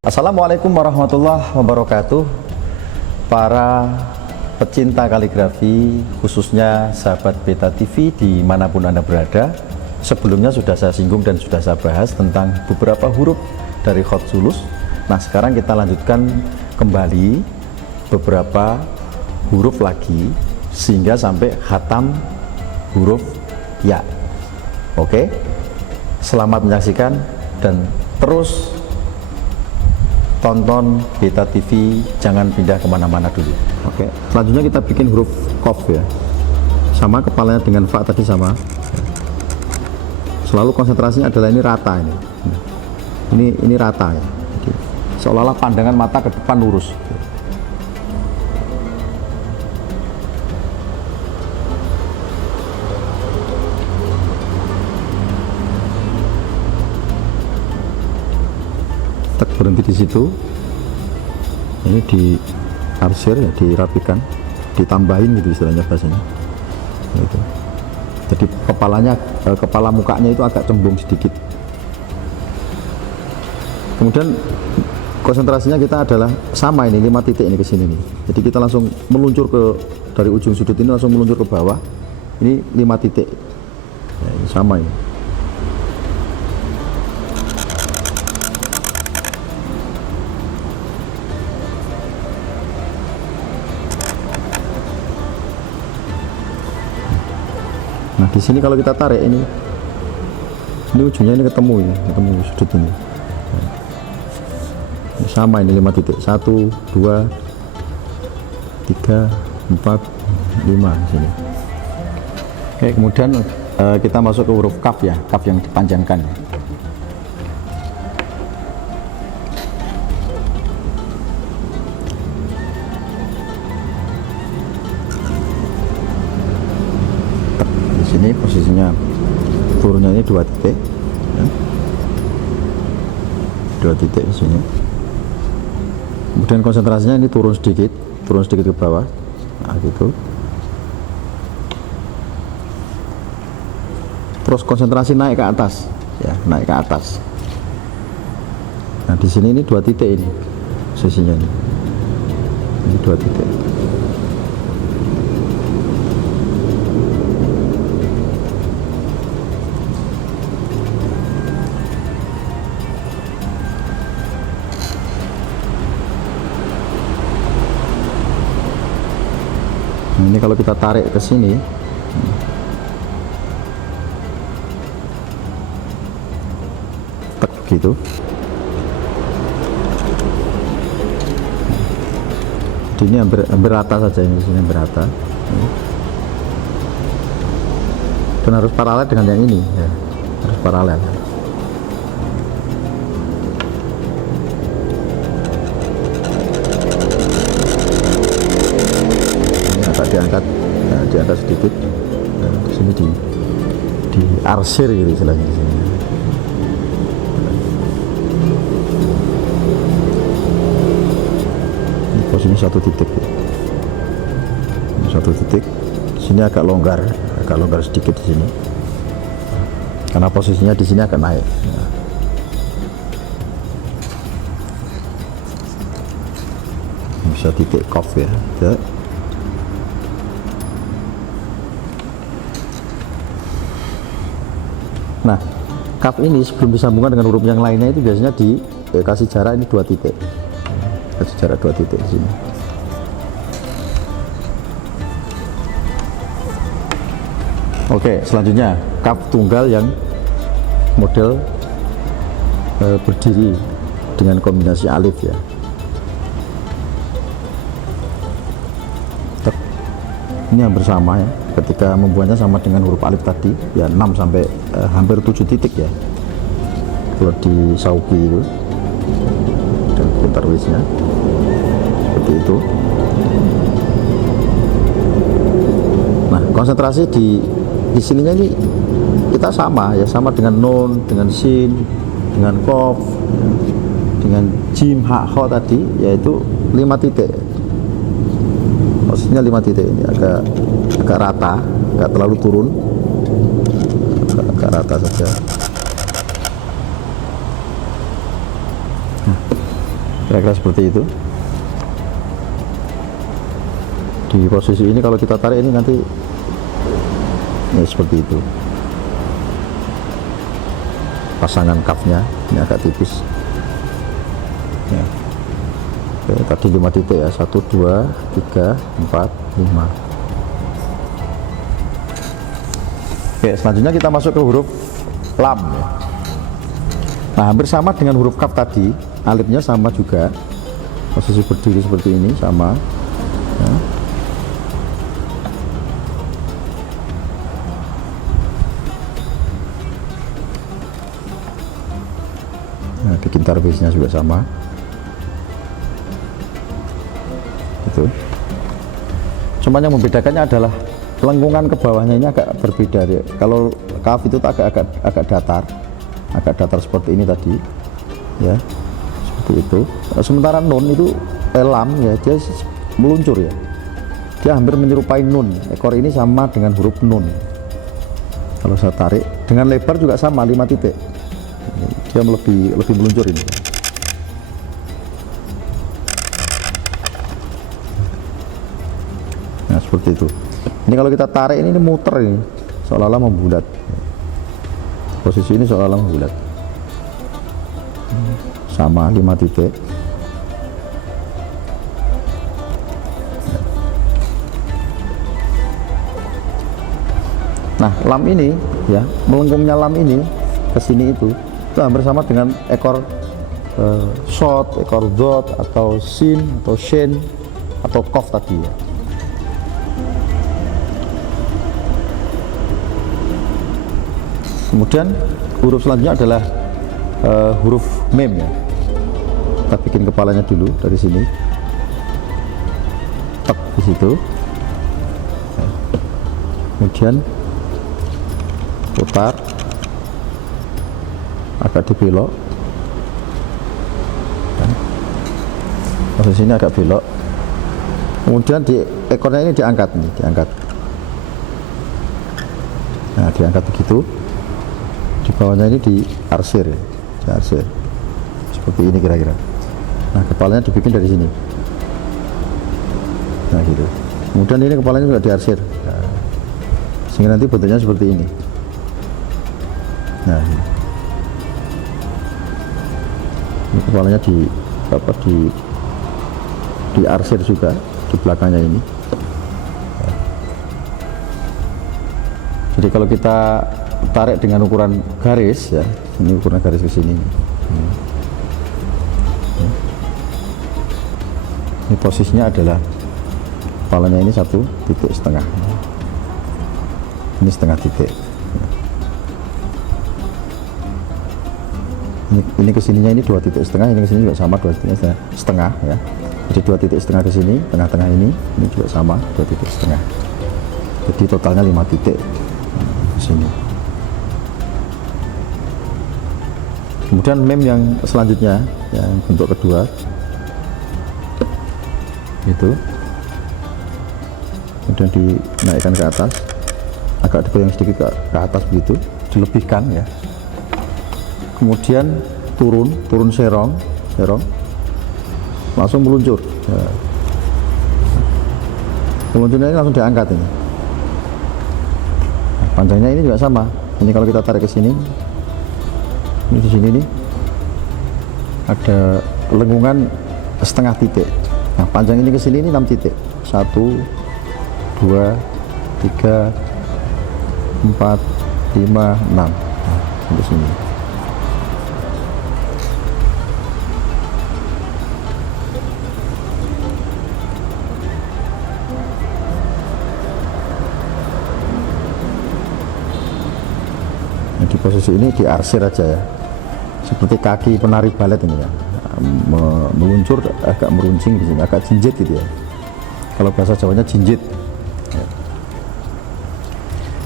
Assalamualaikum warahmatullahi wabarakatuh. Para pecinta kaligrafi, khususnya sahabat Beta TV dimanapun Anda berada. Sebelumnya sudah saya singgung dan sudah saya bahas tentang beberapa huruf dari Khat Sulus. Nah, sekarang kita lanjutkan kembali beberapa huruf lagi sehingga sampai khatam huruf ya. Oke, selamat menyaksikan dan terus tonton Beta TV, jangan pindah kemana-mana dulu. Oke, selanjutnya kita bikin huruf Qaf ya, sama kepalanya dengan fa tadi sama. Selalu konsentrasinya adalah ini rata ini rata ya. Jadi, seolah-olah pandangan mata ke depan lurus. Berhenti di situ, ini di arsir ya, dirapikan, ditambahin gitu istilahnya bahasanya gitu. Jadi kepala mukanya itu agak cembung sedikit. Kemudian konsentrasinya kita adalah sama, ini 5 titik ini ke sini nih. Jadi kita langsung meluncur dari ujung sudut ini langsung meluncur ke bawah, ini 5 titik ya, ini sama ini. Nah, di sini kalau kita tarik ini ujungnya ini ketemu sudut ini. Ini sama ini 5 titik. 1 2 3 4 5 di sini. Oke, kemudian kita masuk ke huruf kaf ya, kaf yang dipanjangkan. Ini posisinya turunnya ini 2 titik ya. 2 titik di sini. Kemudian konsentrasinya ini turun sedikit ke bawah. Nah, gitu. Terus konsentrasi naik ke atas ya, naik ke atas. Nah, di sini ini 2 titik ini posisinya ini. Ini 2 titik. Ini kalau kita tarik ke sini, tek gitu. Jadi ini hampir rata saja, ini di sini hampir rata. Dan harus paralel dengan yang ini, ya. Harus paralel. diangkat sedikit, dan di sini di arsir gitu istilahnya di sini. Ini posisinya 1 titik. Ini 1 titik. Di sini agak longgar sedikit di sini. Karena posisinya di sini agak naik. Bisa titik Qaf ya. Nah, kaf ini sebelum disambungkan dengan huruf yang lainnya itu biasanya dikasih jarak ini 2 titik. Kasih jarak 2 titik di sini. Oke, selanjutnya kaf tunggal yang model berdiri dengan kombinasi alif ya. Ini hampir sama ya, ketika membuatnya sama dengan huruf alif tadi ya, 6 sampai hampir 7 titik ya kalau di sauki itu dan puntarwisnya seperti itu. Nah, konsentrasi di sininya ini kita sama ya, sama dengan nun, dengan sin, dengan qaf ya, dengan jim, ha, kha tadi, yaitu 5 titik. Posisinya 5 titik ini agak rata, nggak terlalu turun, agak rata saja. kira-kira seperti itu. Di posisi ini kalau kita tarik ini nanti ya seperti itu. Pasangan kafnya ini agak tipis ya. Oke, tadi 5 titik ya, 1, 2, 3, 4, 5. Oke, selanjutnya kita masuk ke huruf lam ya. Nah, hampir sama dengan huruf kaf tadi, alifnya sama juga, posisi berdiri seperti ini sama ya. Nah, bikin tarbiznya juga sama itu. Cuma yang membedakannya adalah lengkungan ke bawahnya ini agak berbeda ya. Kalau kaf itu agak datar seperti ini tadi ya, seperti itu. Sementara nun itu lam ya, dia meluncur ya, dia hampir menyerupai nun. Ekor ini sama dengan huruf nun. Kalau saya tarik dengan lebar juga sama 5 titik, dia lebih meluncur ini. Nah, seperti itu. Ini kalau kita tarik ini muter ini, seolah-olah membulat. Posisi ini seolah-olah membulat. Sama 5 titik. Nah, lam ini ya, melengkungnya lam ini ke sini itu hampir sama dengan ekor shot, ekor dot atau sin atau shin atau kof tadi ya. Kemudian huruf selanjutnya adalah huruf mem ya. Kita bikin kepalanya dulu dari sini, tek di situ. Kemudian putar, agak dibelok. Posisinya agak belok. Kemudian di ekornya ini diangkat nih, diangkat. Nah, diangkat begitu. Di bawahnya ini diarsir ya, diarsir seperti ini kira-kira. Nah, kepalanya dibikin dari sini, nah gitu. Kemudian ini kepalanya juga diarsir, nah, sehingga nanti bentuknya seperti ini. Nah, ini kepalanya diarsir juga di belakangnya ini. Jadi kalau kita tarik dengan ukuran garis ya, ini ukuran garis ke sini. Ini posisinya adalah kepalanya ini 1,5 titik, ini setengah titik. Ini kesininya ini 2,5 titik, ini kesini juga sama 2,5 titik setengah ya. Jadi 2,5 titik ke sini, tengah-tengah ini juga sama 2,5 titik. Jadi totalnya 5 titik di sini. Kemudian mem yang selanjutnya, yang bentuk kedua itu, kemudian dinaikkan ke atas, agak digoyang sedikit ke atas begitu, dilebihkan ya. Kemudian turun serong, langsung meluncur. Ya. Meluncurnya ini langsung diangkat ini. Panjangnya ini juga sama. Ini kalau kita tarik ke sini. Ini di sini nih ada lengkungan setengah titik. Nah, panjang ini ke sini ini 6 titik. 1, 2, 3, 4, 5, 6. Nah, sampai sini. Nah, di posisi ini diarsir aja ya. Seperti kaki penari balet ini ya, meluncur agak meruncing di sini, agak jinjit gitu ya. Kalau bahasa Jawanya jinjit. Ya.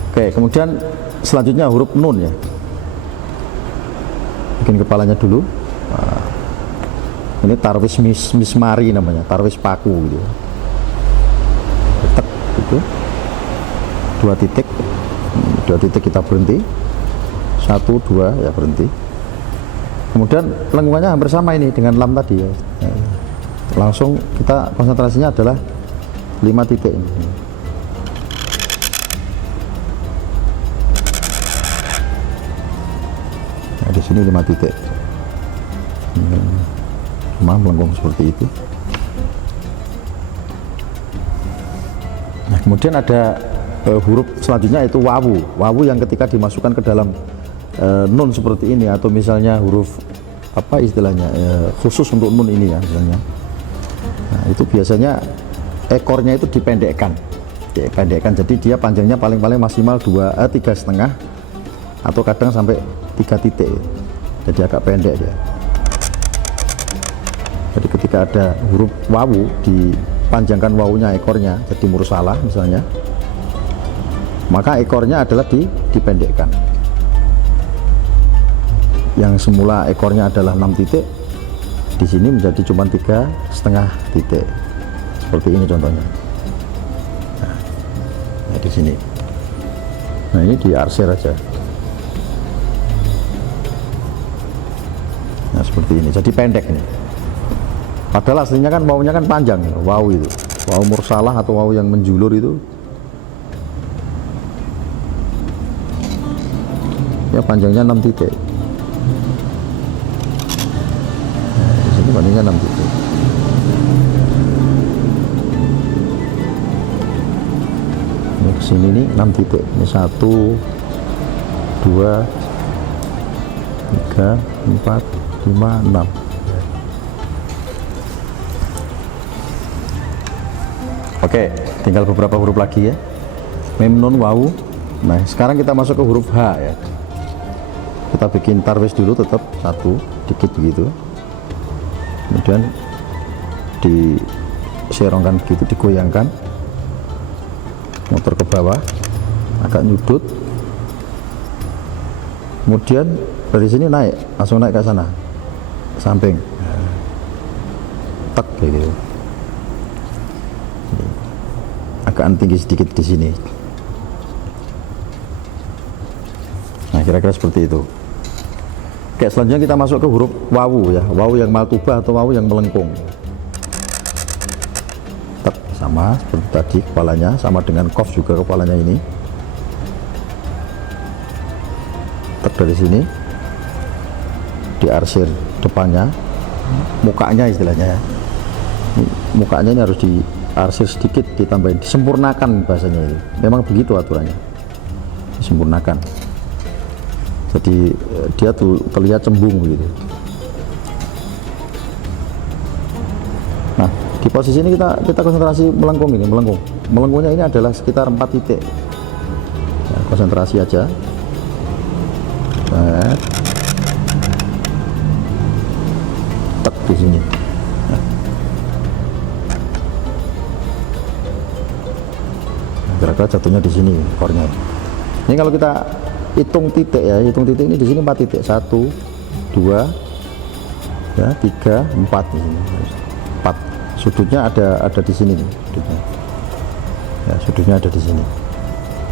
Oke, kemudian selanjutnya huruf nun ya. Bikin kepalanya dulu. Nah, ini tarwis mismari namanya, tarwis paku gitu. Tek gitu. 2 titik. 2 titik kita berhenti. 1, 2 ya berhenti. Kemudian lengkungannya hampir sama ini dengan lam tadi ya. langsung kita konsentrasinya adalah 5 titik ini. Nah, di sini 5 titik. Cuma melengkung seperti itu. Nah, kemudian ada huruf selanjutnya itu wawu. Wawu yang ketika dimasukkan ke dalam nun seperti ini, atau misalnya huruf apa istilahnya khusus untuk nun ini ya misalnya. Nah, itu biasanya ekornya itu dipendekkan. Jadi dia panjangnya paling-paling maksimal 3,5 atau kadang sampai 3 titik. Jadi agak pendek dia. Jadi ketika ada huruf wawu, dipanjangkan wawunya ekornya jadi mursalah misalnya, maka ekornya adalah dipendekkan. Yang semula ekornya adalah 6 titik, di sini menjadi cuma 3,5 titik. Seperti ini contohnya. Nah, di sini. Nah, ini diarsir aja. Nah, seperti ini. Jadi pendek ini. Padahal aslinya kan wawunya kan panjang, wawu itu. Wawu mursalah atau wawu yang menjulur itu ya panjangnya 6 titik. Nah, di sini panjangnya 6 titik. Ini kesini nih 6 titik. Ini 1, 2, 3, 4, 5, 6. Oke, tinggal beberapa huruf lagi ya. Mim, nun, wawu. Nah, sekarang kita masuk ke huruf H ya. Kita bikin tarwis dulu, tetap 1 dikit begitu. Kemudian diserongkan begitu, digoyangkan. Motor ke bawah, agak nyudut. Kemudian dari sini naik, langsung naik ke sana. Samping. Tak kayak gitu. Agak tinggi sedikit di sini. Nah, kira-kira seperti itu. Oke, selanjutnya kita masuk ke huruf wawu ya. Wawu yang maltubah atau wawu yang melengkung. Tek, sama seperti tadi kepalanya, sama dengan kof juga kepalanya ini. Tek dari sini. Diarsir depannya, mukanya istilahnya ya. Mukanya ini harus diarsir sedikit, ditambahin, disempurnakan bahasanya itu. Memang begitu aturannya, disempurnakan. Jadi dia tuh terlihat cembung begitu. Nah, di posisi ini kita konsentrasi melengkung ini, melengkungnya ini adalah sekitar 4 titik. Nah, konsentrasi aja. Nah, tek di sini. Kira-kira jatuhnya di sini ekornya. Ini kalau kita hitung titik ya, hitung titik ini di sini 4 titik. 1, 2, ya, 3, 4 di sini. 4. Sudutnya ada di sini nih, sudutnya. Ya, sudutnya ada di sini.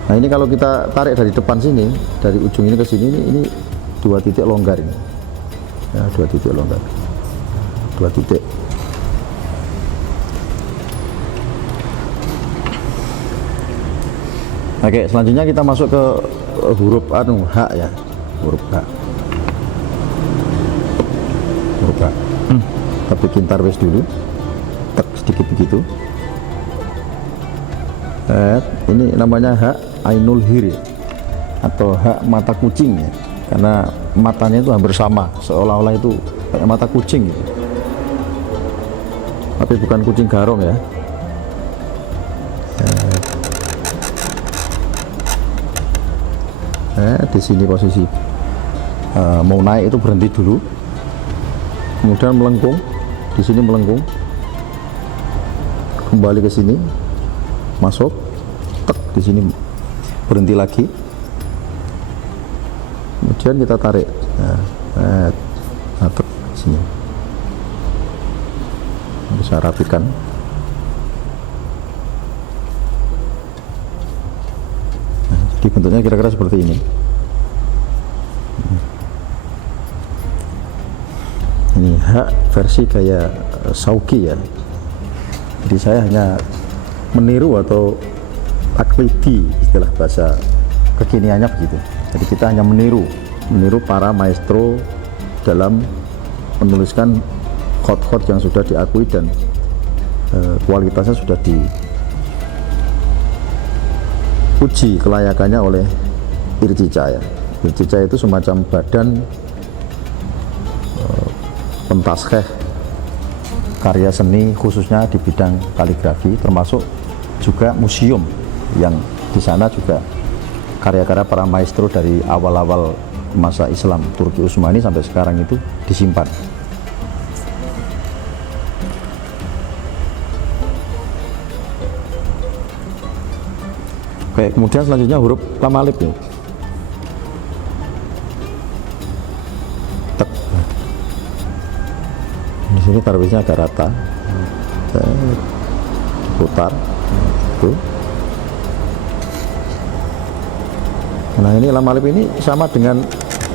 Nah, ini kalau kita tarik dari depan sini, dari ujung ini ke sini, ini 2 titik longgar ini. Ya, 2 titik longgar. 2 titik. Oke, selanjutnya kita masuk ke huruf H ya, huruf H. Huruf H. Kita bikin tarwis dulu, tek sedikit begitu. Ini namanya H Ainul Hir atau H mata kucing ya, karena matanya itu hampir sama, seolah-olah itu kayak mata kucing gitu. Tapi bukan kucing garong ya. Di sini posisi mau naik itu berhenti dulu, kemudian melengkung, di sini melengkung, kembali ke sini, masuk, tek di sini berhenti lagi, kemudian kita tarik, tek di sini, bisa rapikan. Di bentuknya kira-kira seperti ini. Ini H hak versi gaya Sauki ya. Jadi saya hanya meniru atau taklidi, istilah bahasa kekiniannya begitu. Jadi kita hanya meniru para maestro dalam menuliskan chord-chord yang sudah diakui dan kualitasnya sudah diuji kelayakannya oleh Ircica ya. Ircica itu semacam badan pentaskeh karya seni khususnya di bidang kaligrafi, termasuk juga museum yang di sana juga karya-karya para maestro dari awal-awal masa Islam Turki Utsmani sampai sekarang itu disimpan. Oke, kemudian selanjutnya huruf lam alif ya. Tek. Di sini tarwisnya agak rata. Putar. Itu. Nah, ini lam alif ini sama dengan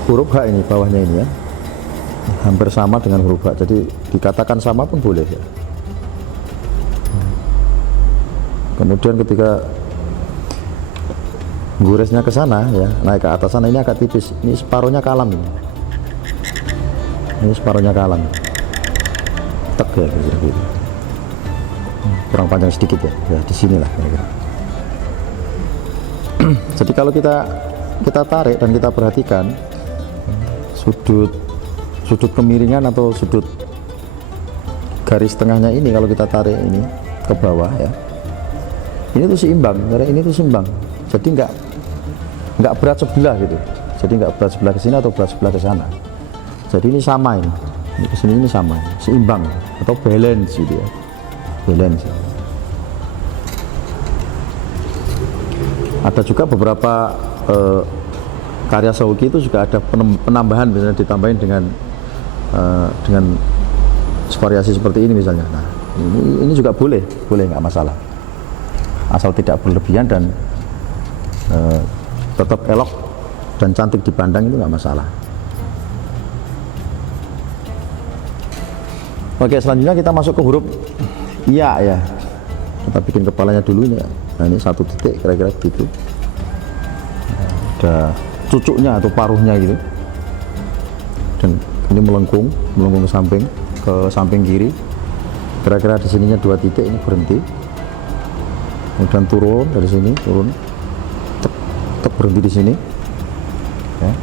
huruf H ini, bawahnya ini ya. Hampir sama dengan huruf H. Jadi dikatakan sama pun boleh ya. Kemudian ketika guresnya ke sana ya, naik ke atas sana, ini agak tipis. Ini separuhnya kalam ini. Ini separuhnya kalam. Tek ya gitu. Kurang panjang sedikit ya. Ya di sinilah kira-kira. Jadi kalau kita tarik dan kita perhatikan sudut kemiringan atau sudut garis tengahnya ini, kalau kita tarik ini ke bawah ya, ini tuh seimbang. Karena ini tuh seimbang. Jadi nggak berat sebelah gitu. Jadi nggak berat sebelah ke sini atau berat sebelah ke sana. Jadi ini sama ini ke sini, ini sama, seimbang atau balance gitu ya. Balance. Ada juga beberapa karya Sauki itu juga ada penambahan, misalnya ditambahin dengan variasi seperti ini misalnya. Nah, ini juga boleh nggak masalah, asal tidak berlebihan dan tetap elok dan cantik dipandang, itu nggak masalah. Oke, selanjutnya kita masuk ke huruf ya ya. Kita bikin kepalanya dulu ya. Nah, ini satu titik kira-kira begitu. Ada cucuknya atau paruhnya gitu. Dan ini melengkung ke samping kiri. Kira-kira di sininya 2 titik, ini berhenti. Kemudian turun dari sini, turun. Tetap berhenti di sini. Ya.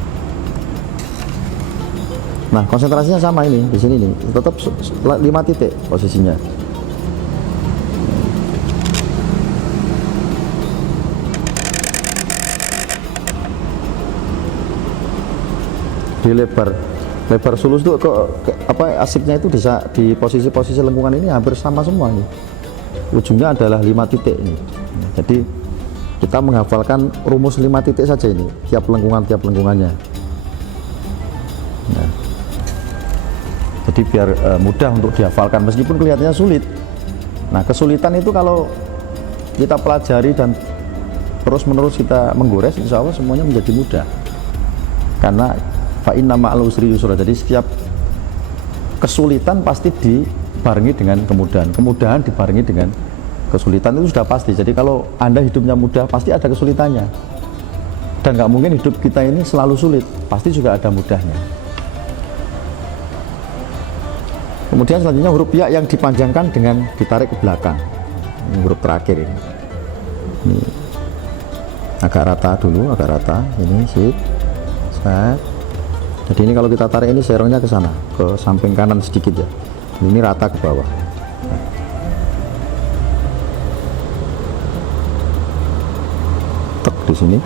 Nah, konsentrasinya sama ini di sini nih, tetap 5 titik posisinya. Di lebar sulus tuh apa asiknya itu di posisi-posisi lengkungan ini hampir sama semua nih. Ujungnya adalah 5 titik ini. Jadi kita menghafalkan rumus 5 titik saja ini, tiap lengkungannya. Nah, jadi biar mudah untuk dihafalkan meskipun kelihatannya sulit. Nah, kesulitan itu kalau kita pelajari dan terus-menerus kita menggores, insya Allah semuanya menjadi mudah. Karena fa inna ma'al usri yusra. Jadi setiap kesulitan pasti dibarengi dengan kemudahan. Kemudahan dibarengi dengan kesulitan, itu sudah pasti. Jadi kalau Anda hidupnya mudah, pasti ada kesulitannya. Dan nggak mungkin hidup kita ini selalu sulit, pasti juga ada mudahnya. Kemudian selanjutnya huruf ya yang dipanjangkan dengan ditarik ke belakang. Ini huruf terakhir ini. Ini agak rata dulu, agak rata. Ini sip. Set. Jadi ini kalau kita tarik ini serongnya ke sana, ke samping kanan sedikit ya. Ini rata ke bawah. Tek di sini.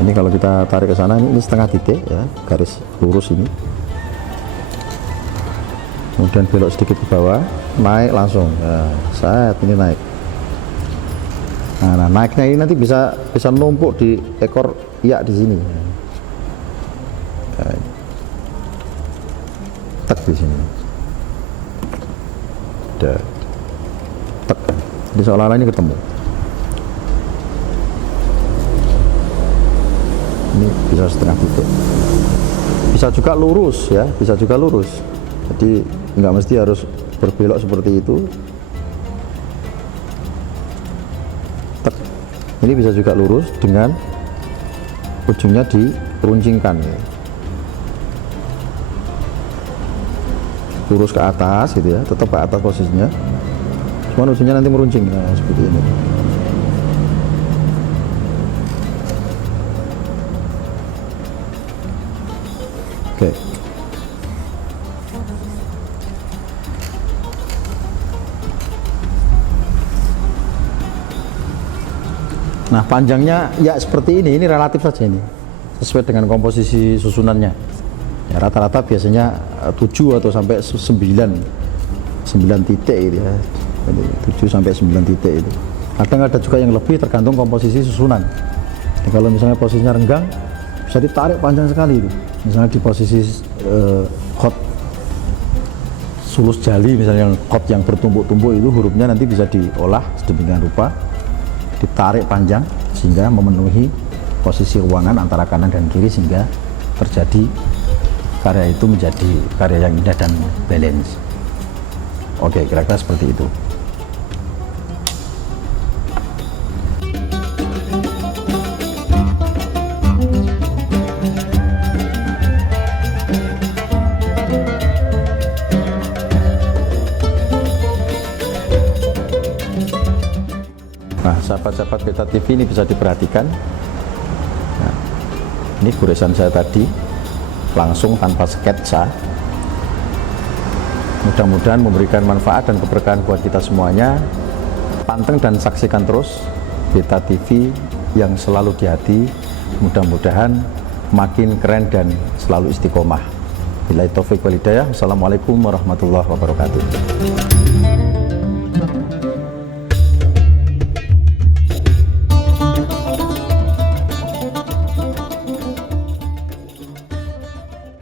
Ini kalau kita tarik ke sana, ini setengah titik ya, garis lurus ini. Kemudian belok sedikit ke bawah, naik langsung. Nah, set, ini naik. Nah, naiknya ini nanti bisa numpuk di ekor ya di sini. Tek di sini. Tek. Jadi seolah-olah ini ketemu. Ini bisa setengah titik. Bisa juga lurus ya, bisa juga lurus. Jadi nggak mesti harus berbelok seperti itu. Tek. Ini bisa juga lurus dengan ujungnya diruncingkan ya. Lurus ke atas gitu ya, tetap ke atas posisinya, cuma ujungnya nanti meruncing, nah seperti ini. Oke. Nah panjangnya ya seperti ini relatif saja ini, sesuai dengan komposisi susunannya. Ya, rata-rata biasanya 7 atau sampai 9 titik gitu ya. Jadi 7 sampai 9 titik itu. Kadang ada juga yang lebih, tergantung komposisi susunan. Jadi kalau misalnya posisinya renggang, bisa ditarik panjang sekali itu. Misalnya di posisi khot sulus jali, misalnya khot yang bertumpuk-tumpuk itu, hurufnya nanti bisa diolah sedemikian rupa, ditarik panjang sehingga memenuhi posisi ruangan antara kanan dan kiri, sehingga terjadi karya itu menjadi karya yang indah dan balance. Oke, kira-kira seperti itu. Nah, sahabat-sahabat Peta TV ini bisa diperhatikan. Nah, ini goresan saya tadi langsung tanpa sketsa. Mudah-mudahan memberikan manfaat dan keberkahan buat kita semuanya. Panteng dan saksikan terus Peta TV yang selalu di hati. Mudah-mudahan makin keren dan selalu istiqomah. Billahi taufiq wal hidayah. Assalamualaikum warahmatullahi wabarakatuh.